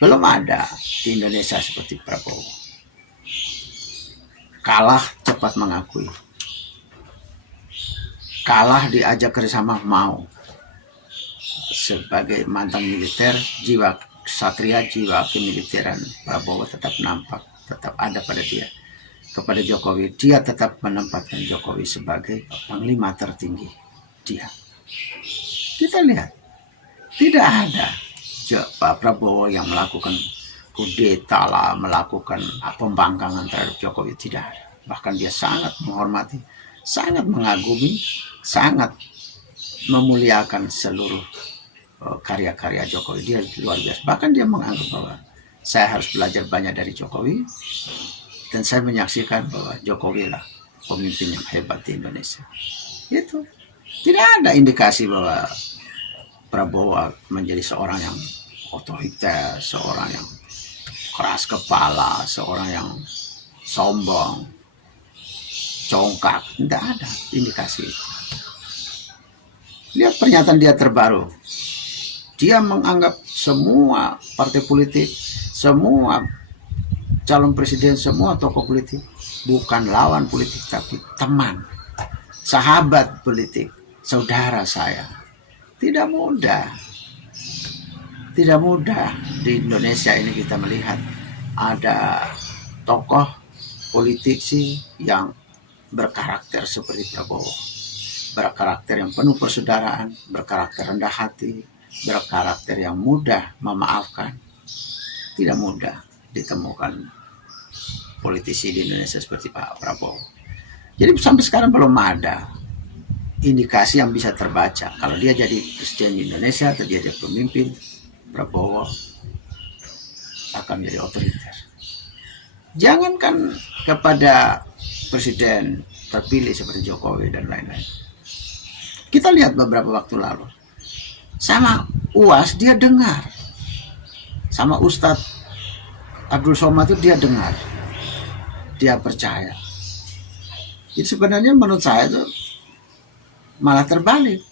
Belum ada di Indonesia seperti Prabowo. Kalah cepat mengakui. Kalah diajak kerjasama mau. Sebagai mantan militer, jiwa satria, jiwa kemiliteran Prabowo tetap nampak, tetap ada pada dia. Kepada Jokowi, dia tetap menempatkan Jokowi sebagai panglima tertinggi dia. Kita lihat, tidak ada Pak Prabowo yang melakukan kudeta lah, melakukan pembangkangan terhadap Jokowi, tidak ada. Bahkan dia sangat menghormati, sangat mengagumi, sangat memuliakan seluruh karya-karya Jokowi. Dia luar biasa. Bahkan dia menganggap bahwa saya harus belajar banyak dari Jokowi, dan saya menyaksikan bahwa Jokowi lah pemimpin yang hebat di Indonesia. Itu tidak ada indikasi bahwa Prabowo menjadi seorang yang otoriter, seorang yang keras kepala, seorang yang sombong, congkak. Tidak ada indikasi itu. Lihat pernyataan dia terbaru. Dia menganggap semua partai politik, semua calon presiden, semua tokoh politik bukan lawan politik, tapi teman, sahabat politik, saudara saya. Tidak mudah. Tidak mudah di Indonesia ini kita melihat ada tokoh politisi yang berkarakter seperti Prabowo. Berkarakter yang penuh persaudaraan, berkarakter rendah hati, berkarakter yang mudah memaafkan. Tidak mudah ditemukan politisi di Indonesia seperti Pak Prabowo. Jadi sampai sekarang belum ada indikasi yang bisa terbaca kalau dia jadi presiden di Indonesia atau dia jadi pemimpin, Prabowo akan menjadi otoriter. Jangankan kepada presiden terpilih seperti Jokowi dan lain-lain. Kita lihat beberapa waktu lalu, sama UAS dia dengar, sama Ustadz Abdul Somad itu dia dengar, dia percaya. Jadi sebenarnya menurut saya itu malah terbalik.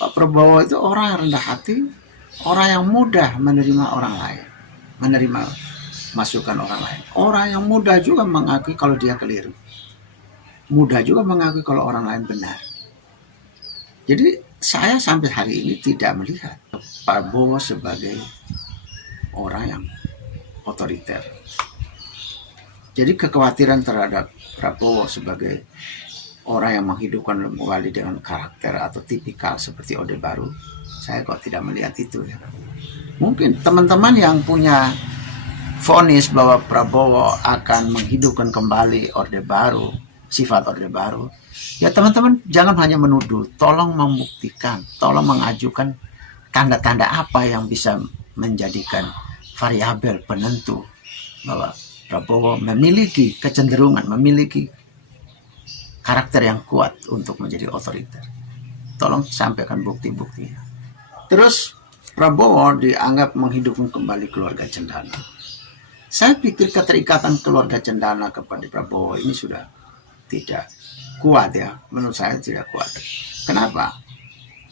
Pak Prabowo itu orang yang rendah hati, orang yang mudah menerima orang lain, menerima masukan orang lain. Orang yang mudah juga mengakui kalau dia keliru, mudah juga mengakui kalau orang lain benar. Jadi saya sampai hari ini tidak melihat Pak Prabowo sebagai orang yang otoriter. Jadi kekhawatiran terhadap Prabowo sebagai orang yang menghidupkan kembali dengan karakter atau tipikal seperti Orde Baru, saya kok tidak melihat itu ya. Mungkin teman-teman yang punya vonis bahwa Prabowo akan menghidupkan kembali Orde Baru, sifat Orde Baru, Ya teman-teman, jangan hanya menuduh, tolong membuktikan, tolong mengajukan tanda-tanda apa yang bisa menjadikan variabel penentu bahwa Prabowo memiliki kecenderungan, memiliki karakter yang kuat untuk menjadi otoriter. Tolong sampaikan bukti-buktinya. Terus Prabowo dianggap menghidupkan kembali keluarga Cendana. Saya pikir keterikatan keluarga Cendana kepada Prabowo ini sudah tidak kuat ya. Menurut saya tidak kuat. Kenapa?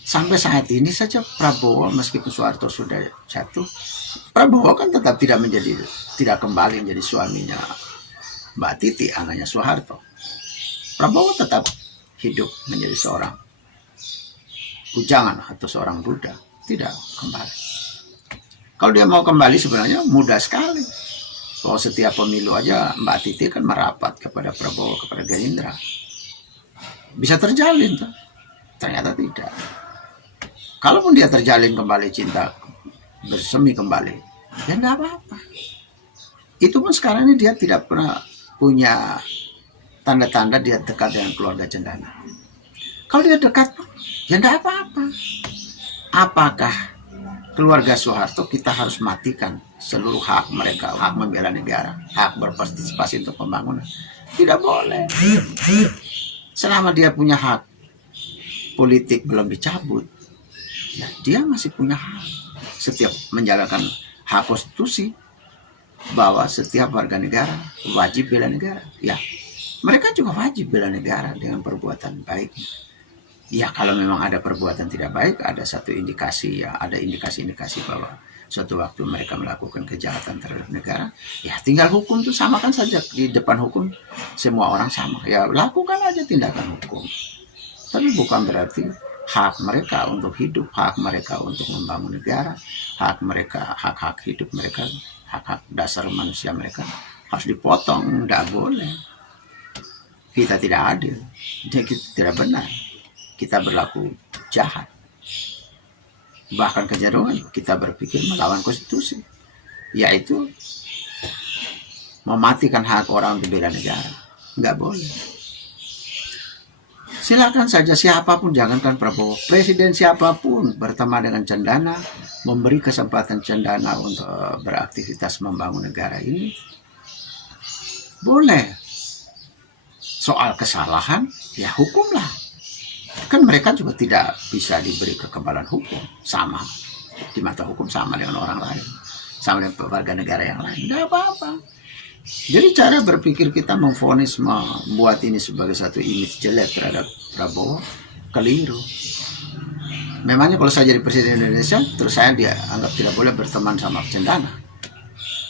Sampai saat ini saja Prabowo meskipun Soeharto sudah jatuh, Prabowo kan tetap tidak kembali menjadi suaminya Mbak Titi, anaknya Soeharto. Prabowo tetap hidup menjadi seorang bujangan atau seorang Buddha, tidak kembali. Kalau dia mau kembali sebenarnya mudah sekali. Kalau setiap pemilu aja Mbak Titi kan merapat kepada Prabowo, kepada Gerindra. Bisa terjalin tuh. Ternyata tidak. Kalaupun dia terjalin kembali cinta, bersemi kembali, ya enggak apa-apa. Itu pun sekarang ini dia tidak pernah punya tanda-tanda dia dekat dengan keluarga Cendana. Kalau dia dekat, ya enggak apa-apa. Apakah keluarga Soeharto kita harus matikan seluruh hak mereka, hak membela negara, hak berpartisipasi untuk pembangunan? Tidak boleh. Selama dia punya hak politik belum dicabut, ya dia masih punya hak. Setiap menjalankan hak konstitusi bahwa setiap warga negara wajib bela negara. Ya, mereka juga wajib bela negara dengan perbuatan baik. Ya kalau memang ada perbuatan tidak baik, ada satu indikasi ya, ada indikasi-indikasi bahwa suatu waktu mereka melakukan kejahatan terhadap negara, ya tinggal hukum itu samakan saja di depan hukum, semua orang sama. Ya lakukan aja tindakan hukum. Tapi bukan berarti hak mereka untuk hidup, hak mereka untuk membangun negara, hak mereka, hak-hak hidup mereka, hak-hak dasar manusia mereka harus dipotong. Tidak boleh. Kita tidak adil, kita tidak benar, kita berlaku jahat. Bahkan kecenderungan kita berpikir melawan konstitusi, yaitu mematikan hak orang untuk bela negara. Nggak boleh. Silakan saja siapapun, jangankan Prabowo, presiden siapapun berteman dengan Cendana, memberi kesempatan Cendana untuk beraktivitas membangun negara ini, boleh. Soal kesalahan, ya hukumlah. Kan mereka juga tidak bisa diberi kekebalan hukum. Sama. Di mata hukum sama dengan orang lain. Sama dengan warga negara yang lain. Tidak apa-apa. Jadi cara berpikir kita memvonis, membuat ini sebagai satu image jelek terhadap Prabowo, keliru. Memangnya kalau saya jadi presiden Indonesia, terus saya dia anggap tidak boleh berteman sama Cendana.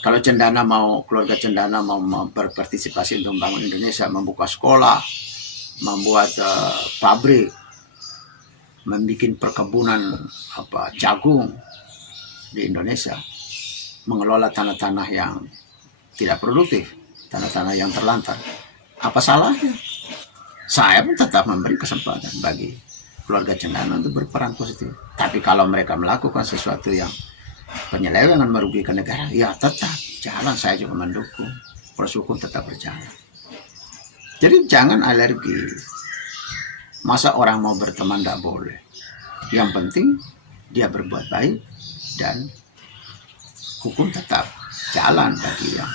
Kalau Cendana mau, keluarga Cendana mau berpartisipasi untuk membangun Indonesia, membuka sekolah, membuat pabrik, membuat perkebunan jagung di Indonesia, mengelola tanah-tanah yang tidak produktif, tanah-tanah yang terlantar, apa salahnya? Saya pun tetap memberi kesempatan bagi keluarga Cendana untuk berperan positif. Tapi kalau mereka melakukan sesuatu yang penyelewengan merugikan negara, ya tetap jalan, saya juga mendukung, proses hukum tetap berjalan. Jadi jangan alergi. Masa orang mau berteman tidak boleh. Yang penting dia berbuat baik dan hukum tetap jalan bagi yang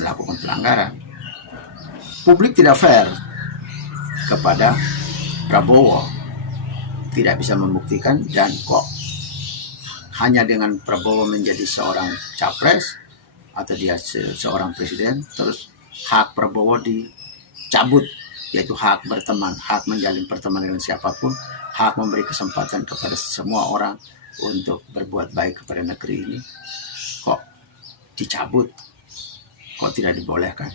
melakukan pelanggaran. Publik tidak fair kepada Prabowo, tidak bisa membuktikan, dan kok hanya dengan Prabowo menjadi seorang capres atau dia seorang presiden, terus hak Prabowo dicabut, yaitu hak berteman, hak menjalin pertemanan dengan siapapun, hak memberi kesempatan kepada semua orang untuk berbuat baik kepada negeri ini, kok dicabut, kok tidak dibolehkan.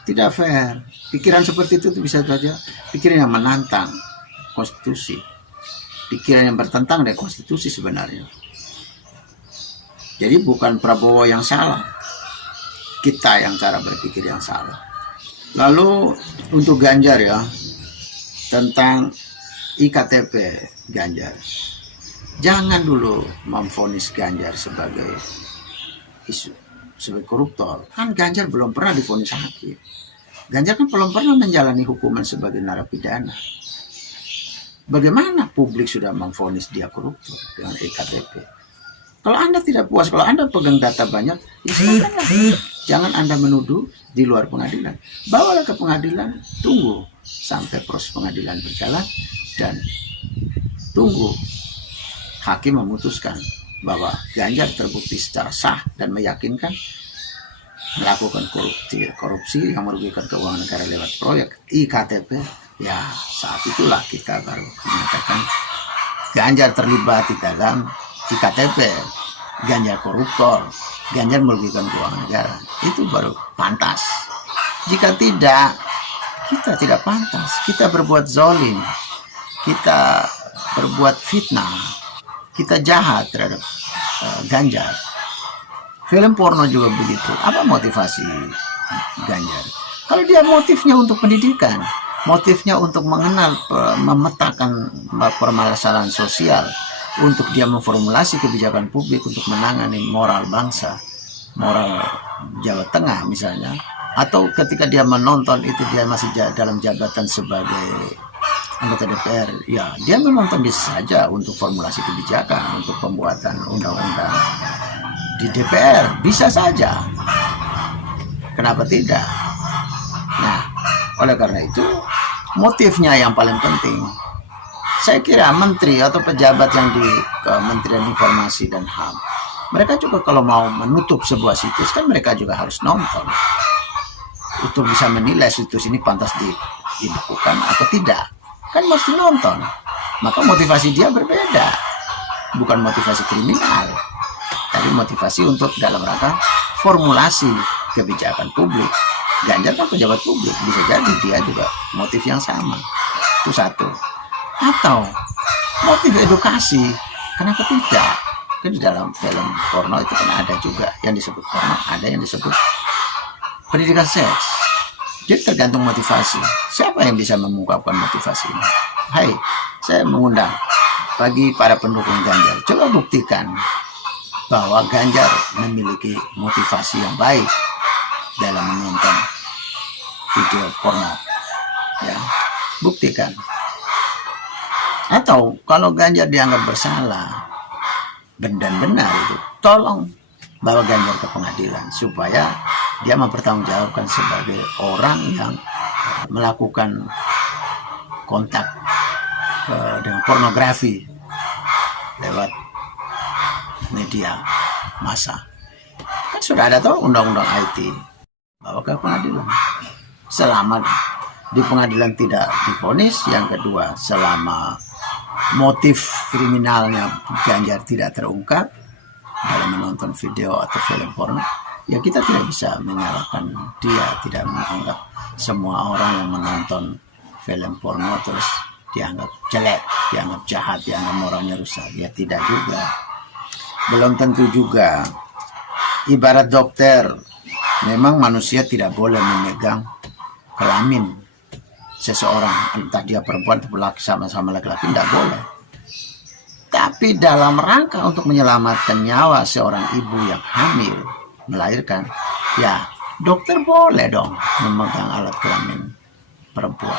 Tidak fair. Pikiran seperti itu bisa saja pikiran yang menantang konstitusi, pikiran yang bertentangan dengan konstitusi sebenarnya. Jadi bukan Prabowo yang salah, kita yang cara berpikir yang salah. Lalu untuk Ganjar ya, tentang IKTP Ganjar, jangan dulu memvonis Ganjar sebagai koruptor. Kan Ganjar belum pernah divonis hakim. Ganjar kan belum pernah menjalani hukuman sebagai narapidana. Bagaimana publik sudah memvonis dia koruptor dengan EKTP? Kalau Anda tidak puas, kalau Anda pegang data banyak, ya silakanlah. Jangan Anda menuduh di luar pengadilan. Bawalah ke pengadilan, tunggu sampai proses pengadilan berjalan, dan tunggu hakim memutuskan bahwa Ganjar terbukti secara sah dan meyakinkan melakukan korupsi yang merugikan keuangan negara lewat proyek IKTP. Ya, saat itulah kita baru mengatakan Ganjar terlibat di dalam IKTP, Ganjar koruptor, Ganjar merugikan keuangan negara. Itu baru pantas. Jika tidak, kita tidak pantas. Kita berbuat zolim, kita berbuat fitnah, kita jahat terhadap Ganjar. Film porno juga begitu. Apa motivasi Ganjar? Kalau dia motifnya untuk pendidikan, motifnya untuk mengenal, memetakan permasalahan sosial, untuk dia memformulasi kebijakan publik untuk menangani moral bangsa, moral Jawa Tengah misalnya, atau ketika dia menonton itu dia masih dalam jabatan sebagai anggota DPR, ya dia menonton bisa saja untuk formulasi kebijakan, untuk pembuatan undang-undang di DPR, bisa saja. Kenapa tidak? Nah, oleh karena itu motifnya yang paling penting. Saya kira menteri atau pejabat yang di Kementerian Informasi dan HAM, mereka juga kalau mau menutup sebuah situs kan mereka juga harus nonton untuk bisa menilai situs ini pantas dilakukan atau tidak. Kan mesti nonton. Maka motivasi dia berbeda, bukan motivasi kriminal, tapi motivasi untuk dalam rangka formulasi kebijakan publik. Ganjar kan pejabat publik, bisa jadi dia juga motif yang sama. Itu satu. Atau motif edukasi, kenapa tidak? Kan di dalam film porno itu kan ada juga yang disebut porno, ada yang disebut pendidikan seks. Jadi tergantung motivasi. Siapa yang bisa mengungkapkan motivasi ini? Hai, saya mengundang bagi para pendukung Ganjar, coba buktikan bahwa Ganjar memiliki motivasi yang baik dalam menonton video porno. Ya, buktikan. Atau kalau Ganjar dianggap bersalah dan benar itu, tolong bawa Ganjar ke pengadilan supaya dia mempertanggungjawabkan sebagai orang yang melakukan kontak dengan pornografi lewat media massa. Kan sudah ada tuh undang-undang IT, bawa ke pengadilan. Selama di pengadilan tidak divonis, yang kedua selama motif kriminalnya Ganjar tidak terungkap dalam menonton video atau film porno, ya kita tidak bisa menyalahkan dia, tidak menganggap semua orang yang menonton film porno terus dianggap jelek, dianggap jahat, dianggap moralnya rusak. Ya tidak juga. Belum tentu juga. Ibarat dokter, memang manusia tidak boleh memegang kelamin seseorang, entah dia perempuan atau laki, sama-sama laki-laki, tidak boleh. Tapi dalam rangka untuk menyelamatkan nyawa seorang ibu yang hamil melahirkan, ya dokter boleh dong memegang alat kelamin perempuan.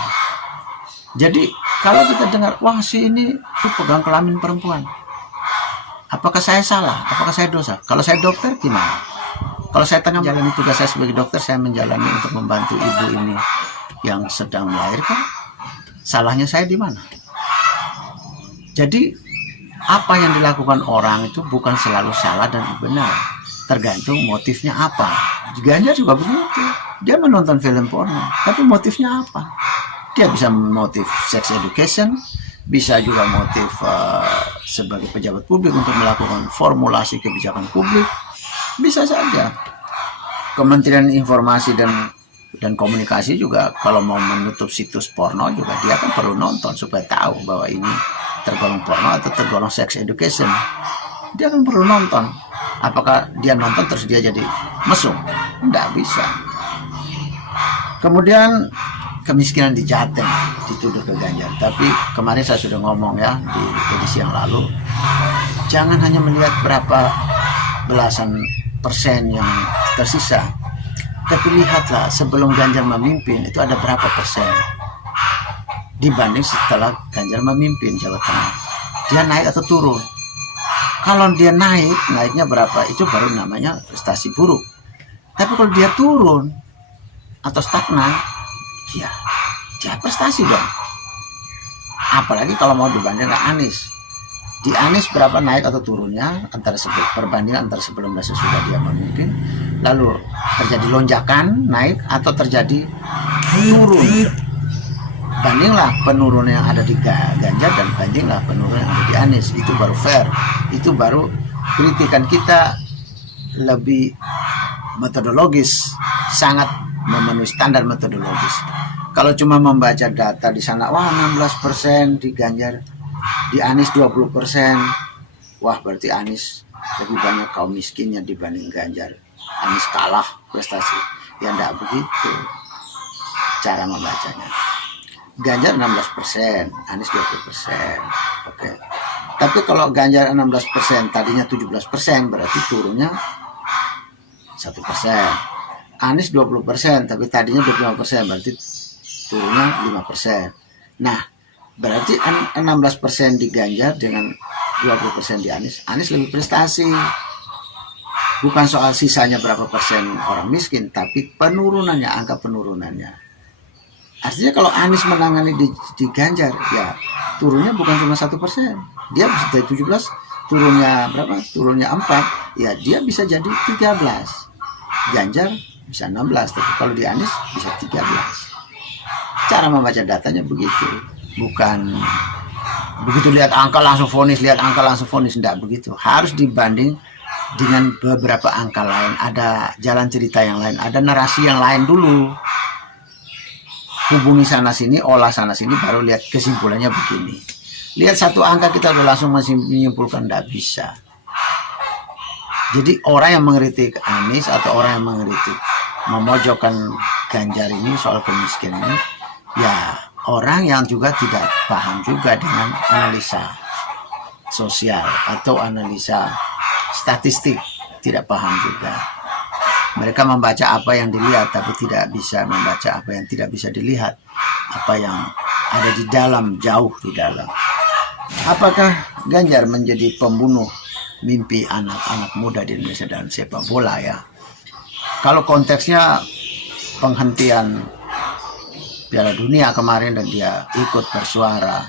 Jadi kalau kita dengar, wah si ini pegang kelamin perempuan, apakah saya salah? Apakah saya dosa? Kalau saya dokter gimana? Kalau saya tengah menjalani tugas saya sebagai dokter, saya menjalani untuk membantu ibu ini yang sedang melahirkan, salahnya saya di mana? Jadi apa yang dilakukan orang itu bukan selalu salah dan benar, tergantung motifnya apa. Ganjar juga begitu, dia menonton film porno, tapi motifnya apa? Dia bisa motif sex education, bisa juga motif sebagai pejabat publik untuk melakukan formulasi kebijakan publik, bisa saja. Kementerian Informasi dan Komunikasi juga kalau mau menutup situs porno juga dia kan perlu nonton supaya tahu bahwa ini tergolong porno atau tergolong sex education. Dia kan perlu nonton. Apakah dia nonton terus dia jadi mesum? Tidak bisa. Kemudian kemiskinan di Jateng dituduh ke Ganjar. Tapi kemarin saya sudah ngomong ya di edisi yang lalu, jangan hanya melihat berapa belasan persen yang tersisa, Tapi lihatlah sebelum Ganjar memimpin itu ada berapa persen dibanding setelah Ganjar memimpin Jawa Tengah. Dia naik atau turun? Kalau dia naiknya berapa? Itu baru namanya prestasi buruk. Tapi kalau dia turun atau stagnan, ya dia prestasi dong. Apalagi kalau mau dibandingkan Anies. Di Anies berapa naik atau turunnya perbandingan antara sebelum dan sesudah dia memimpin, lalu terjadi lonjakan naik atau terjadi turun. Bandinglah penurunan yang ada di Ganjar dan bandinglah penurunan yang ada di Anies. Itu baru fair. Itu baru kritikan kita lebih metodologis, sangat memenuhi standar metodologis. Kalau cuma membaca data di sana, wah 16% di Ganjar, di Anies 20%, wah berarti Anies lebih banyak kaum miskinnya dibanding Ganjar. Anies kalah prestasi. Ya enggak begitu cara membacanya. Ganjar 16%, Anies 20%. Oke. Tapi kalau Ganjar 16%, tadinya 17%, berarti turunnya 1%. Anies 20%, tapi tadinya 25%, berarti turunnya 5%. Nah, berarti 16% di Ganjar dengan 20% di Anies. Anies lebih prestasi. Bukan soal sisanya berapa persen orang miskin, tapi penurunannya, angka penurunannya. Artinya kalau Anies menangani di Ganjar, ya turunnya bukan cuma 1%. Dia bisa dari 17, turunnya berapa? Turunnya 4, ya dia bisa jadi 13. Ganjar bisa 16, tapi kalau di Anies bisa 13. Cara membaca datanya begitu. Bukan begitu lihat angka langsung vonis, enggak begitu. Harus dibanding dengan beberapa angka lain, ada jalan cerita yang lain, ada narasi yang lain dulu. Hubungi sana sini, olah sana sini, baru lihat kesimpulannya begini. Lihat satu angka kita udah langsung masih menyimpulkan, tidak bisa. Jadi orang yang mengkritik Anies atau orang yang mengkritik memojokkan Ganjar ini soal kemiskinan ini, ya orang yang juga tidak paham juga dengan analisa sosial atau analisa statistik, tidak paham juga. Mereka membaca apa yang dilihat, tapi tidak bisa membaca apa yang tidak bisa dilihat, apa yang ada di dalam, jauh di dalam. Apakah Ganjar menjadi pembunuh mimpi anak-anak muda di Indonesia dalam sepak bola ya? Kalau konteksnya penghentian Piala Dunia kemarin dan dia ikut bersuara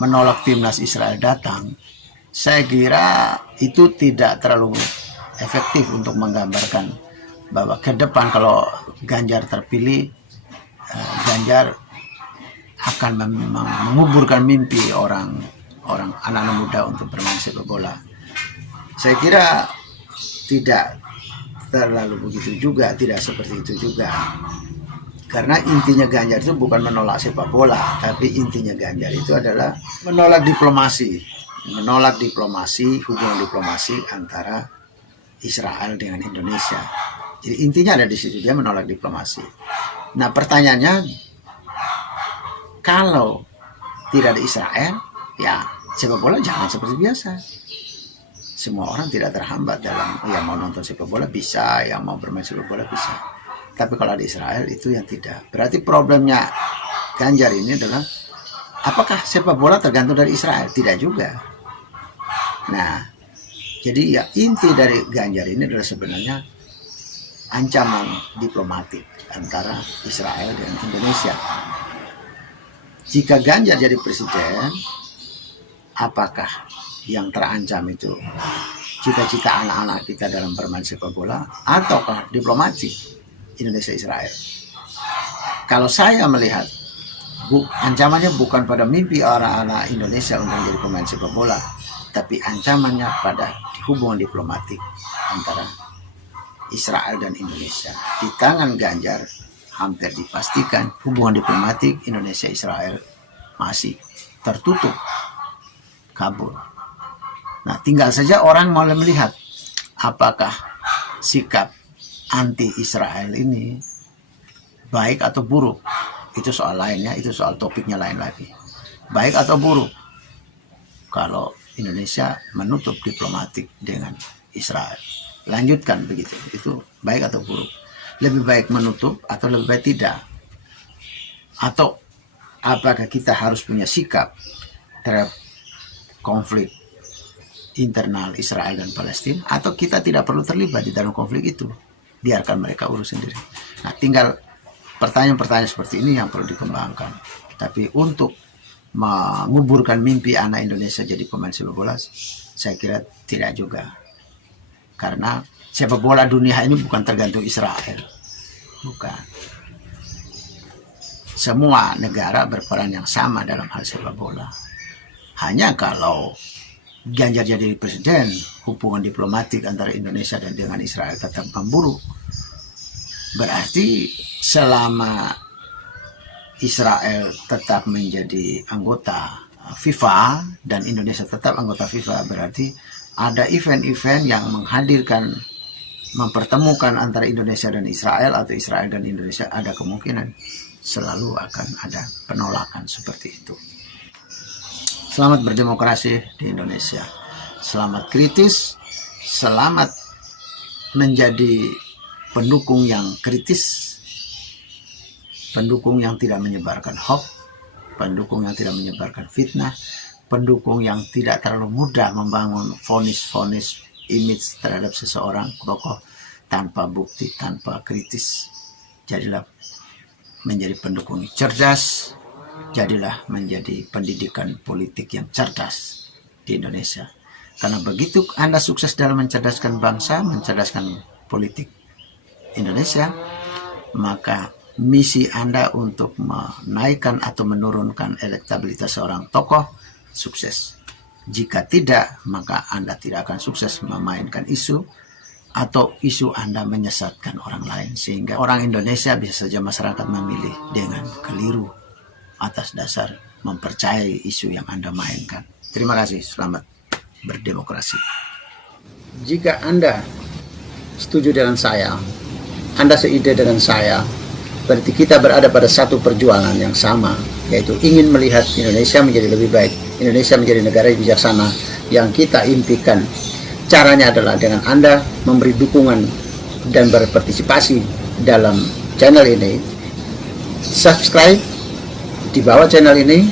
menolak timnas Israel datang, saya kira itu tidak terlalu efektif untuk menggambarkan bahwa ke depan kalau Ganjar terpilih, Ganjar akan menguburkan mimpi orang anak-anak muda untuk bermain sepak bola. Saya kira tidak terlalu begitu juga, tidak seperti itu juga. Karena intinya Ganjar itu bukan menolak sepak bola, tapi intinya Ganjar itu adalah menolak diplomasi, hubungan diplomasi antara Israel dengan Indonesia. Jadi intinya ada di situ, dia menolak diplomasi. Nah pertanyaannya, kalau tidak ada Israel, ya sepak bola jangan seperti biasa. Semua orang tidak terhambat dalam yang mau nonton sepak bola bisa, yang mau bermain sepak bola bisa. Tapi kalau ada Israel itu yang tidak. Berarti problemnya Ganjar ini adalah apakah sepak bola tergantung dari Israel? Tidak juga. Nah, jadi ya inti dari Ganjar ini adalah sebenarnya ancaman diplomatik antara Israel dan Indonesia. Jika Ganjar jadi presiden, apakah yang terancam itu cita-cita anak-anak kita dalam bermain sepak bola ataukah diplomasi Indonesia Israel? Kalau saya melihat ancamannya bukan pada mimpi anak-anak Indonesia untuk menjadi pemain sepak bola, tapi ancamannya pada hubungan diplomatik antara Israel dan Indonesia. Di tangan Ganjar hampir dipastikan hubungan diplomatik Indonesia-Israel masih tertutup, kabur. Nah, tinggal saja orang mulai melihat apakah sikap anti-Israel ini baik atau buruk. Itu soal lainnya, itu soal topiknya lain lagi. Baik atau buruk kalau Indonesia menutup diplomatik dengan Israel. lanjutkan begitu. Itu baik atau buruk? Lebih baik menutup atau lebih baik tidak? Atau apakah kita harus punya sikap terhadap konflik internal Israel dan Palestina, atau kita tidak perlu terlibat di dalam konflik itu, biarkan mereka urus sendiri? Nah, tinggal pertanyaan-pertanyaan seperti ini yang perlu dikembangkan. Tapi untuk menguburkan mimpi anak Indonesia jadi pemain sepak bola, saya kira tidak juga. Karena sepak bola dunia ini bukan tergantung Israel, bukan. Semua negara berperan yang sama dalam hal sepak bola. Hanya kalau Ganjar jadi presiden, hubungan diplomatik antara Indonesia dan dengan Israel tetap memburuk. Berarti selama Israel tetap menjadi anggota FIFA dan Indonesia tetap anggota FIFA, berarti ada event-event yang menghadirkan, mempertemukan antara Indonesia dan Israel atau Israel dan Indonesia, ada kemungkinan selalu akan ada penolakan seperti itu. Selamat berdemokrasi di Indonesia. Selamat kritis, selamat menjadi pendukung yang kritis, pendukung yang tidak menyebarkan hoax, pendukung yang tidak menyebarkan fitnah, pendukung yang tidak terlalu mudah membangun vonis-vonis image terhadap seseorang tokoh tanpa bukti, tanpa kritis. Jadilah menjadi pendukung cerdas, jadilah menjadi pendidikan politik yang cerdas di Indonesia. Karena begitu Anda sukses dalam mencerdaskan bangsa, mencerdaskan politik Indonesia, maka misi Anda untuk menaikkan atau menurunkan elektabilitas seorang tokoh sukses. Jika tidak, maka Anda tidak akan sukses memainkan isu, atau isu Anda menyesatkan orang lain, sehingga orang Indonesia bisa saja masyarakat memilih dengan keliru atas dasar mempercayai isu yang Anda mainkan. Terima kasih, selamat berdemokrasi. Jika Anda setuju dengan saya, Anda seide dengan saya, berarti kita berada pada satu perjuangan yang sama, yaitu ingin melihat Indonesia menjadi lebih baik, Indonesia menjadi negara yang bijaksana yang kita impikan. Caranya adalah dengan Anda memberi dukungan dan berpartisipasi dalam channel ini. Subscribe di bawah channel ini,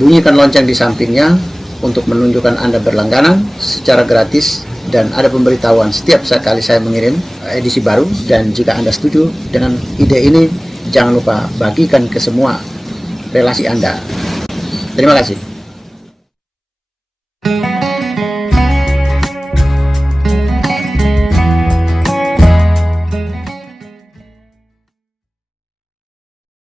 bunyikan lonceng di sampingnya untuk menunjukkan Anda berlangganan secara gratis, dan ada pemberitahuan setiap kali saya mengirim edisi baru. Dan jika Anda setuju dengan ide ini, jangan lupa bagikan ke semua relasi Anda. Terima kasih.